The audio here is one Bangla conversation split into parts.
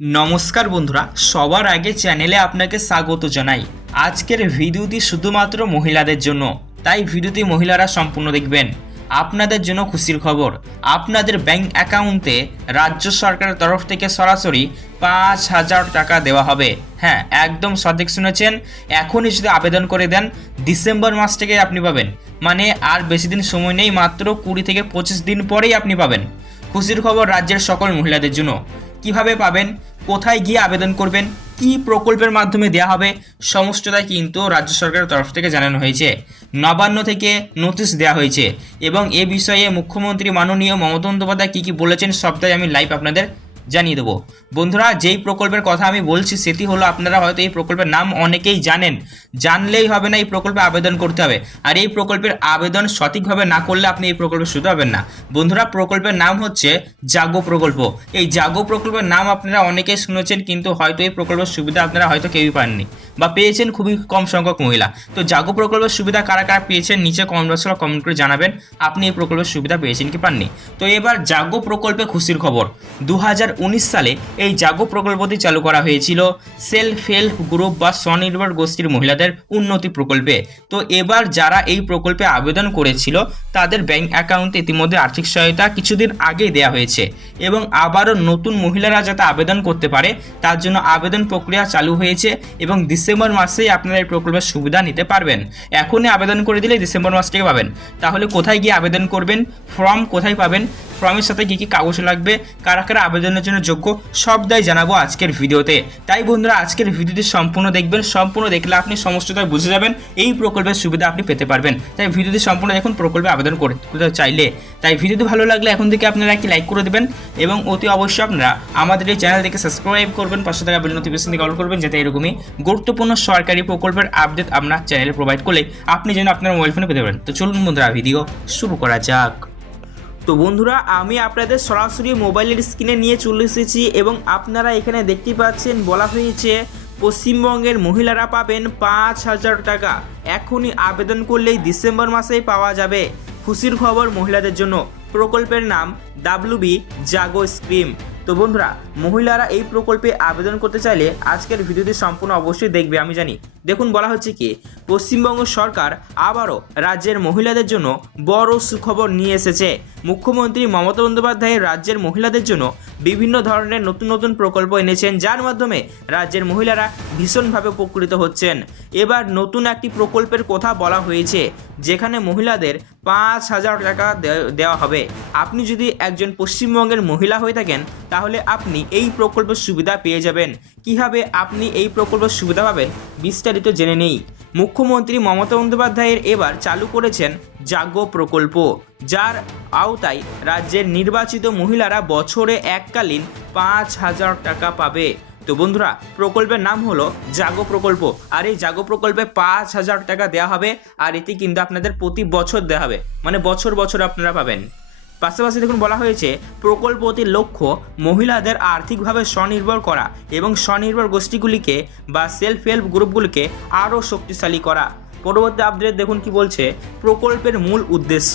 নমস্কার বন্ধুরা, সবার আগে চ্যানেলে আপনাকে স্বাগত জানাই। আজকের ভিডিওটি শুধুমাত্র মহিলাদের জন্য, তাই ভিডিওটি মহিলারা সম্পূর্ণ দেখবেন। আপনাদের জন্য খুশির খবর, আপনাদের ব্যাংক অ্যাকাউন্টে রাজ্য সরকারের তরফ থেকে সরাসরি পাঁচ হাজার টাকা দেওয়া হবে। হ্যাঁ একদম সঠিক শুনেছেন। এখনই যদি আবেদন করে দেন, ডিসেম্বর মাস থেকে আপনি পাবেন। মানে আর বেশি দিন সময় নেই, মাত্র কুড়ি থেকে পঁচিশ দিন পরেই আপনি পাবেন। খুশির খবর রাজ্যের সকল মহিলাদের জন্য। কীভাবে পাবেন, কোথায় গিয়ে আবেদন করবেন, কি প্রকল্পের মাধ্যমে দেওয়া হবে, সমস্তটাই কিন্তু রাজ্য সরকারের তরফ থেকে জানানো হয়েছে। নবান্ন থেকে নোটিশ দেওয়া হয়েছে এবং এ বিষয়ে মুখ্যমন্ত্রী মাননীয় মমতা বন্দ্যোপাধ্যায় কী কী বলেছেন সবটাই আমি লাইভ আপনাদের জানিয়ে দেবো। বন্ধুরা, যেই প্রকল্পের কথা আমি বলছি সেটি হলো, আপনারা হয়তো এই প্রকল্পের নাম অনেকেই জানেন জানলেই হবে না, এই প্রকল্পে আবেদন করতে হবে। আর এই প্রকল্পের আবেদন সঠিকভাবে না করলে আপনি এই প্রকল্পে শুধু হবেন না। বন্ধুরা, প্রকল্পের নাম হচ্ছে জাগো প্রকল্প। এই জাগো প্রকল্পের নাম আপনারা অনেকেই শুনেছেন, কিন্তু হয়তো এই প্রকল্পের সুবিধা আপনারা হয়তো কেউই পাননি বা পেয়েছেন খুবই কম সংখ্যক মহিলা। তো জাগো প্রকল্পের সুবিধা কারা কারা পেয়েছেন, নিচে কমেন্ট বক্সে কমেন্ট করে জানাবেন, আপনি এই প্রকল্পের সুবিধা পেয়েছেন কি পাননি। তো এবার জাগো প্রকল্পে খুশির খবর। দু হাজার উনিশ সালে এই জাগো প্রকল্পটি চালু করা হয়েছিল সেলফ হেল্প গ্রুপ বা স্বনির্ভর গোষ্ঠীর মহিলাদের উন্নতি প্রকল্পে। তো এবার যারা এই প্রকল্পে আবেদন করেছিল তাদের ব্যাংক অ্যাকাউন্টে ইতিমধ্যে আর্থিক সহায়তা কিছুদিন আগেই দেওয়া হয়েছে এবং আবারও নতুন মহিলারা যাতে আবেদন করতে পারে, তার জন্য আবেদন প্রক্রিয়া চালু হয়েছে এবং ডিসেম্বর মাসেই আপনারা এই প্রকল্পের সুবিধা নিতে পারবেন। এখনই আবেদন করে দিলে ডিসেম্বর মাস থেকে পাবেন। তাহলে কোথায় গিয়ে আবেদন করবেন ফর্ম কোথায় পাবেন ফর্মের সাথে কী কী কাগজ লাগবে, কারা কারা আবেদনের জন্য যোগ্য, সবটাই জানাব আজকের ভিডিওতে। তাই বন্ধুরা, আজকের ভিডিওটি সম্পূর্ণ দেখবেন, সম্পূর্ণ দেখলে আপনি সমস্তটাই বুঝে যাবেন, এই প্রকল্পের সুবিধা আপনি পেতে পারবেন। তাই ভিডিওটি সম্পূর্ণ দেখুন, প্রকল্পে আবেদন করে করতে চাইলে। তাই ভিডিওটি ভালো লাগলে এখন থেকে আপনারা একটি লাইক করে দেবেন এবং অতি অবশ্যই আপনারা আমাদের এই চ্যানেল থেকে সাবস্ক্রাইব করবেন, পাশে থাকা বেল নোটিফিকেশন থেকে অল করবেন যাতে এরকমই গুরুত্বপূর্ণ সরকারি প্রকল্পের আপডেট আমরা চ্যানেলে প্রোভাইড করলে আপনি যেন আপনার মোবাইল ফোনে পেতে পারেন। তো চলুন বন্ধুরা ভিডিও শুরু করা যাক। তো বন্ধুরা, আমি আপনাদের সরাসরি মোবাইলের স্ক্রিনে নিয়ে চলে এসেছি এবং আপনারা এখানে দেখতে পাচ্ছেন, বলা হয়েছে পশ্চিমবঙ্গের মহিলারা পাবেন পাঁচ হাজার টাকা। এখনই আবেদন করলেই ডিসেম্বর মাসেই পাওয়া যাবে। খুশির খবর মহিলাদের জন্য। প্রকল্পের নাম ডাব্লুবি জাগো স্কিম তো বন্ধুরা, মহিলারা এই প্রকল্পে আবেদন করতে চাইলে আজকের ভিডিওটি সম্পূর্ণ অবশ্যই দেখবে, আমি জানি। দেখুন, বলা হচ্ছে কি, পশ্চিমবঙ্গ সরকার আবারও রাজ্যের মহিলাদের জন্য বড় সুখবর নিয়ে এসেছে। মুখ্যমন্ত্রী মমতা বন্দ্যোপাধ্যায় রাজ্যের মহিলাদের জন্য বিভিন্ন ধরনের নতুন নতুন প্রকল্প এনেছেন, যার মাধ্যমে রাজ্যের মহিলারা ভীষণভাবে উপকৃত হচ্ছেন। এবার নতুন একটি প্রকল্পের কথা বলা হয়েছে, যেখানে মহিলাদের পাঁচ হাজার টাকা দেওয়া হবে। আপনি যদি একজন পশ্চিমবঙ্গের মহিলা হয়ে থাকেন, তাহলে আপনি এই প্রকল্পের সুবিধা পেয়ে যাবেন। কীভাবে আপনি এই প্রকল্পের সুবিধা পাবেন, বিস্তারিত জেনে নেই। মুখ্যমন্ত্রী মমতা বন্দ্যোপাধ্যায়ের এবার চালু করেছেন জাগ্য প্রকল্প, যার আওতায় রাজ্যের নির্বাচিত মহিলারা বছরে এককালীন পাঁচ হাজার টাকা পাবে। তো বন্ধুরা, প্রকল্পের নাম হলো জাগো প্রকল্প। আর এই জাগো প্রকল্পে পাঁচ হাজার টাকা দেওয়া হবে, আর এটি কিন্তু আপনাদের প্রতি বছর দেওয়া হবে। মানে বছর বছর আপনারা পাবেন। পাশাপাশি দেখুন, বলা হয়েছে প্রকল্পটির লক্ষ্য মহিলাদের আর্থিকভাবে স্বনির্ভর করা এবং স্বনির্ভর গোষ্ঠীগুলিকে বা সেলফ হেল্প গ্রুপগুলিকে আরও শক্তিশালী করা। পরবর্তী আপডেট দেখুন কি বলছে। প্রকল্পের মূল উদ্দেশ্য,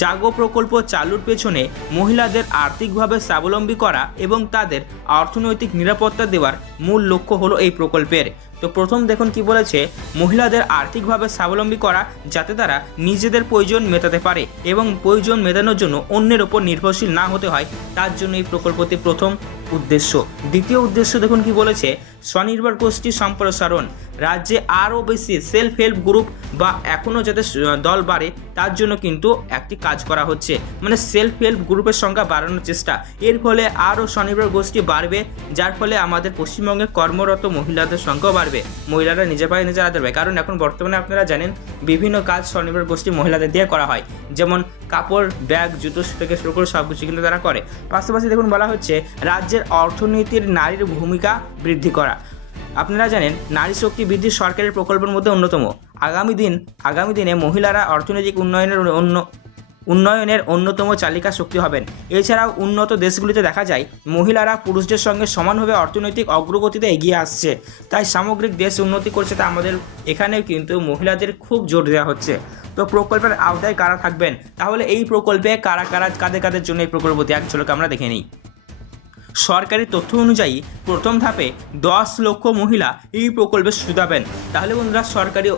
জাগো প্রকল্প চালুর পেছনে মহিলাদের আর্থিকভাবে স্বাবলম্বী করা এবং তাদের অর্থনৈতিক নিরাপত্তা দেওয়ার মূল লক্ষ্য হলো এই প্রকল্পের। তো প্রথম দেখুন কি বলেছে, মহিলাদের আর্থিকভাবে স্বাবলম্বী করা যাতে তারা নিজেদের প্রয়োজন মেটাতে পারে এবং প্রয়োজন মেটানোর জন্য অন্যের ওপর নির্ভরশীল না হতে হয়, তার জন্য এই প্রকল্পটি প্রথম উদ্দেশ্য। দ্বিতীয় উদ্দেশ্য দেখুন কি বলেছে, স্বনির্ভর গোষ্ঠী সম্প্রসারণ রাজ্যে আরও বেশি সেলফ হেল্প গ্রুপ বা এখনও যাতে দল বাড়ে, তার জন্য কিন্তু একটি কাজ করা হচ্ছে। মানে সেলফ হেল্প গ্রুপের সংখ্যা বাড়ানোর চেষ্টা। এর ফলে আরও স্বনির্ভর গোষ্ঠী বাড়বে, যার ফলে আমাদের পশ্চিমবঙ্গে কর্মরত মহিলাদের সংখ্যাও বাড়বে, মহিলারা নিজে পায়ে নিজে দাঁড়াবে কারণ এখন বর্তমানে আপনারা জানেন, বিভিন্ন কাজ স্বনির্ভর গোষ্ঠী মহিলাদের দিয়ে করা হয়। যেমন কাপড়, ব্যাগ, জুতো থেকে শুরু করে সব কিছু কিন্তু তারা করে। পাশাপাশি দেখুন বলা হচ্ছে, রাজ্যের অর্থনীতির নারীর ভূমিকা বৃদ্ধি করা। আপনারা জানেন, নারী শক্তি বৃদ্ধি সরকারের প্রকল্পের মধ্যে অন্যতম। আগামী দিন, আগামী দিনে মহিলারা অর্থনৈতিক উন্নয়নের অন্য উন্নয়নের অন্যতম চালিকা শক্তি হবেন। এছাড়াও উন্নত দেশগুলিতে দেখা যায়, মহিলারা পুরুষদের সঙ্গে সমানভাবে অর্থনৈতিক অগ্রগতিতে এগিয়ে আসছে। তাই সামগ্রিক দেশ উন্নতি করছে তা আমাদের এখানেও কিন্তু মহিলাদের খুব জোর দেওয়া হচ্ছে। তো প্রকল্পের আওতায় কারা থাকবেন? তাহলে এই প্রকল্পে কারা কারা, কাদের কাদের জন্য এই প্রকল্পটি এক ঝলক আমরা দেখে নিই। সরকারি তথ্য অনুযায়ী প্রথম ধাপে দশ লক্ষ মহিলা এই প্রকল্পে সুবিধা পাবেন তাহলে বন্ধুরা সরকারি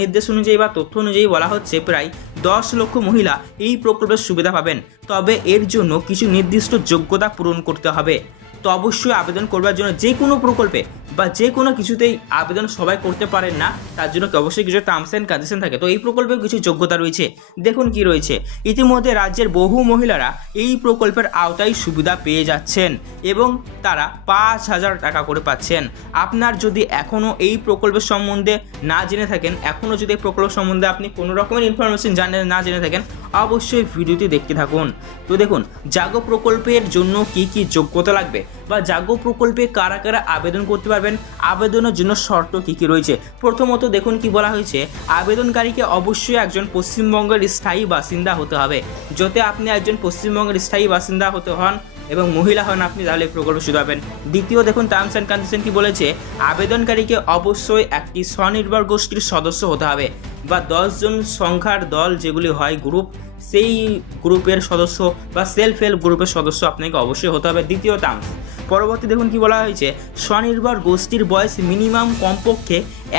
নির্দেশ অনুযায়ী বা তথ্য অনুযায়ী বলা হচ্ছে প্রায় দশ লক্ষ মহিলা এই প্রকল্পের সুবিধা পাবেন। তবে এর জন্য কিছু নির্দিষ্ট যোগ্যতা পূরণ করতে হবে। তো অবশ্যই আবেদন করবার জন্য যে কোনো প্রকল্পে বা যে কোনো কিছুতেই আবেদন সবাই করতে পারেন না, তার জন্য অবশ্যই কিছু টার্মস অ্যান্ড কন্ডিশন থাকে। তো এই প্রকল্পেও কিছু যোগ্যতা রয়েছে। দেখুন কি রয়েছে। ইতিমধ্যে রাজ্যের বহু মহিলারা এই প্রকল্পের আওতায় সুবিধা পেয়ে যাচ্ছেন এবং তারা পাঁচ হাজার টাকা করে পাচ্ছেন। আপনার যদি এখনও এই প্রকল্পের সম্বন্ধে না জেনে থাকেন এখনও যদি এই প্রকল্প সম্বন্ধে আপনি কোনো রকমের ইনফরমেশন জানেন, না জেনে থাকেন অবশ্যই ভিডিওটি দেখতে থাকুন। তো দেখুন, জাগো প্রকল্পের জন্য কি কি যোগ্যতা লাগবে বা জাগো প্রকল্পে কারা কারা আবেদন করতে পারবেন? আবেদনের জন্য শর্ত কি কি রয়েছে? প্রথমত দেখুন কি বলা হয়েছে, আবেদনকারীকে অবশ্যই একজন পশ্চিমবঙ্গের স্থায়ী বাসিন্দা হতে হবে। যাতে আপনি একজন পশ্চিমবঙ্গের স্থায়ী বাসিন্দা হতে হন এবং মহিলা হন, আপনি তাহলে প্রকল্প শুধু পাবেন। দ্বিতীয় দেখুন টার্মস অ্যান্ড কন্ডিশন কি বলেছে, আবেদনকারীকে অবশ্যই একটি স্বনির্ভর গোষ্ঠীর সদস্য হতে হবে। বা দশজন সংখ্যার দল যেগুলি হয় গ্রুপ সেই গ্রুপের সদস্য বা সেলফ হেল্প গ্রুপের সদস্য আপনাকে অবশ্যই হতে হবে। দ্বিতীয় টার্মস পরবর্তী দেখুন কি বলা হয়েছে, স্বনির্ভর গোষ্ঠীর বয়স মিনিমাম কমপক্ষে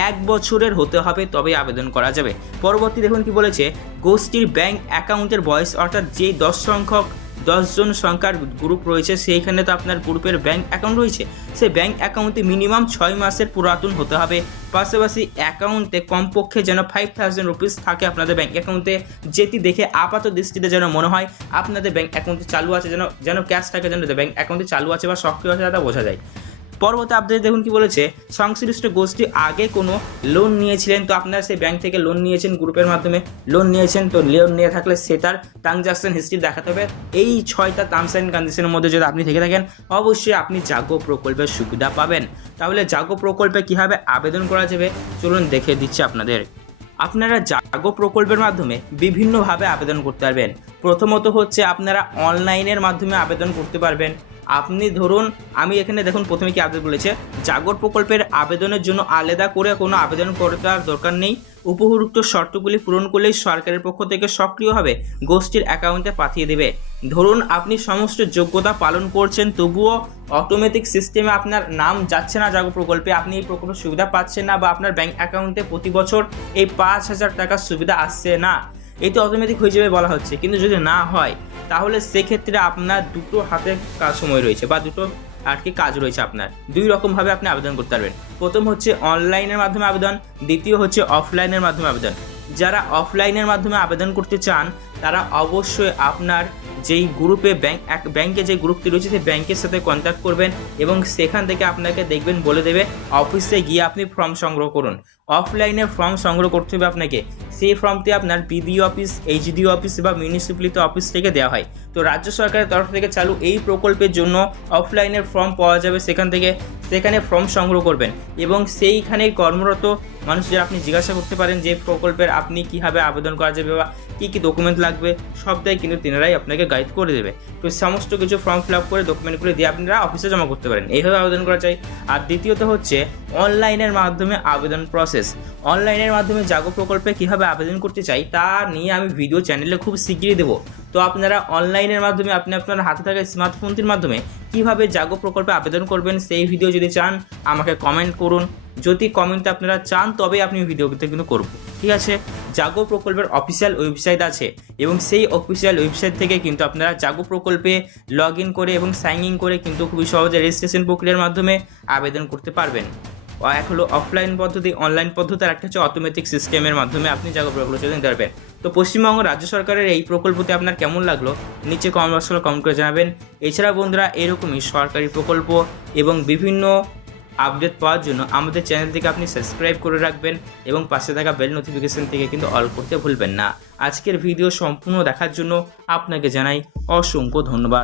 এক বছরের হতে হবে তবে আবেদন করা যাবে। পরবর্তী দেখুন কি বলেছে, গোষ্ঠীর ব্যাংক অ্যাকাউন্টের বয়স, অর্থাৎ যে দশ সংখ্যক দশজন সংখ্যার গ্রুপ রয়েছে, সেইখানে তো আপনার গ্রুপের ব্যাঙ্ক অ্যাকাউন্ট রয়েছে। সেই ব্যাঙ্ক অ্যাকাউন্টে মিনিমাম ছয় মাসের পুরাতন হতে হবে। পাশাপাশি অ্যাকাউন্টে কমপক্ষে যেন ফাইভ থাউজেন্ড রুপিস থাকে আপনাদের ব্যাঙ্ক অ্যাকাউন্টে যেটি দেখে আপাত দৃষ্টিতে যেন মনে হয়, আপনাদের ব্যাঙ্ক অ্যাকাউন্টে চালু আছে, যেন যেন ক্যাশ থাকে, যেন ব্যাঙ্ক অ্যাকাউন্টে চালু আছে বা সক্রিয় আছে, তা বোঝা যায়। পরবর্তী আপডেট দেখুন কি বলেছে? সংশ্লিষ্ট গোষ্ঠী আগে কোনো লোন নিয়েছিলেন, তো আপনারা সেই ব্যাংক থেকে লোন নিয়েছেন গ্রুপের মাধ্যমে লোন নিয়েছেন, তো লোন নিয়ে থাকলে সেটার ট্রানজাকশন হিস্ট্রি দেখাতে হবে। এই ছয়টা টার্মস অ্যান্ড কন্ডিশনের মধ্যে যদি আপনি থেকে থাকেন, অবশ্যই আপনি জাগো প্রকল্পের সুবিধা পাবেন। তাহলে জাগো প্রকল্পে কীভাবে আবেদন করা যাবে? চলুন দেখে দিচ্ছি আপনাদের। আপনারা জাগো প্রকল্পের মাধ্যমে বিভিন্নভাবে আবেদন করতে পারবেন। প্রথমত হচ্ছে আপনারা অনলাইনের মাধ্যমে আবেদন করতে পারবেন। আপনি ধরুন, আমি এখানে দেখুন, প্রথমে কি আবেদন বলেছে? জাগর প্রকল্পের আবেদনের জন্য আলাদা করে কোনো আবেদন করার দরকার নেই। উপযুক্ত শর্তগুলি পূরণ করলেই সরকারের পক্ষ থেকে সক্রিয়ভাবে গোষ্ঠীর অ্যাকাউন্টে পাঠিয়ে দেবে। ধরুন, আপনি সমস্ত যোগ্যতা পালন করছেন, তবুও অটোমেটিক সিস্টেমে আপনার নাম যাচ্ছে না জাগো প্রকল্পে, আপনি এই প্রকল্পের সুবিধা পাচ্ছেন না বা আপনার ব্যাংক অ্যাকাউন্টে প্রতি বছর এই পাঁচ হাজার টাকার সুবিধা আসছে না। তো অটোমেটিক হয়ে যাবে বলা হচ্ছে। কিন্তু যদি না হয়, তাহলে সেক্ষেত্রে আপনার দুটো হাতে কাজ সময় রয়েছে বা দুটো আর কি কাজ রয়েছে আপনার। দুই রকমভাবে আপনি আবেদন করতে পারবেন। প্রথম হচ্ছে অনলাইনের মাধ্যমে আবেদন, দ্বিতীয় হচ্ছে অফলাইনের মাধ্যমে আবেদন। যারা অফলাইনের মাধ্যমে আবেদন করতে চান, তারা অবশ্যই আপনার যেই গ্রুপে ব্যাংক এক ব্যাংকে যে গ্রুপটি রয়েছে, সেই ব্যাংকের সাথে কন্ট্যাক্ট করবেন এবং সেখান থেকে আপনাকে দেখবেন, বলে দেবে অফিসে গিয়ে আপনি ফর্ম সংগ্রহ করুন। অফলাইনে ফর্ম সংগ্রহ করতে হবে আপনাকে। সেই ফর্মটি আপনার বিডিও অফিস এইচডিও অফিস বা মিউনিসিপ্যালিটি অফিস থেকে দেওয়া হয়। তো রাজ্য সরকারের তরফ থেকে চালু এই প্রকল্পের জন্য অফলাইনের ফর্ম পাওয়া যাবে সেখান থেকে, সেখানে ফর্ম সংগ্রহ করবেন এবং সেইখানে কর্মরত মানুষ যারা আপনি জিজ্ঞাসা করতে পারেন যে প্রকল্পের আপনি কীভাবে আবেদন করা যাবে বা কী কী ডকুমেন্ট লাগবে, সবটাই কিন্তু তিনারাই আপনাকে গাইড করে দেবে। তো সমস্ত কিছু ফর্ম ফিল আপ করে ডকুমেন্টগুলো দিয়ে আপনারা অফিসে জমা করতে পারেন। এইভাবে আবেদন করা যায়। আর দ্বিতীয়ত হচ্ছে অনলাইনের মাধ্যমে আবেদন প্রসেস অনলাইনের মাধ্যমে জাগো প্রকল্পে কীভাবে আবেদন করতে চাই, তা নিয়ে আমি ভিডিও চ্যানেলে খুব শিগগিরই দেবো। তো আপনারা অনলাইনের মাধ্যমে আপনি আপনার হাতে থাকা স্মার্টফোনটির মাধ্যমে কীভাবে জাগো প্রকল্পে আবেদন করবেন, সেই ভিডিও যদি চান, আমাকে কমেন্ট করুন। যদি কমেন্টে আপনারা চান তবে আপনি ভিডিওতে কিন্তু করব। ঠিক আছে? জাগো প্রকল্পের অফিসিয়াল ওয়েবসাইট আছে এবং সেই অফিসিয়াল ওয়েবসাইট থেকে কিন্তু আপনারা জাগো প্রকল্পে লগ করে এবং সাইন ইন করে কিন্তু খুবই সহজে রেজিস্ট্রেশন প্রক্রিয়ার মাধ্যমে আবেদন করতে পারবেন। এক হলো অফলাইন পদ্ধতি অনলাইন পদ্ধতি, আর একটা হচ্ছে অটোমেটিক সিস্টেমের মাধ্যমে আপনি জাগো প্রকল্প নিতে পারবেন তো পশ্চিমবঙ্গ রাজ্য সরকারের এই প্রকল্পতে আপনার কেমন লাগল? নিচে কমেন্ট বক্সে কমেন্ট করে জানাবেন। এছাড়া বন্ধুরা, এরকমই সরকারি প্রকল্প এবং বিভিন্ন আপডেট পাওয়ার জন্য আমাদের চ্যানেলটিকে আপনি সাবস্ক্রাইব করে রাখবেন এবং পাশে থাকা বেল নোটিফিকেশান থেকে কিন্তু অল করতে ভুলবেন না। আজকের ভিডিও সম্পূর্ণ দেখার জন্য আপনাকে জানাই অসংখ্য ধন্যবাদ।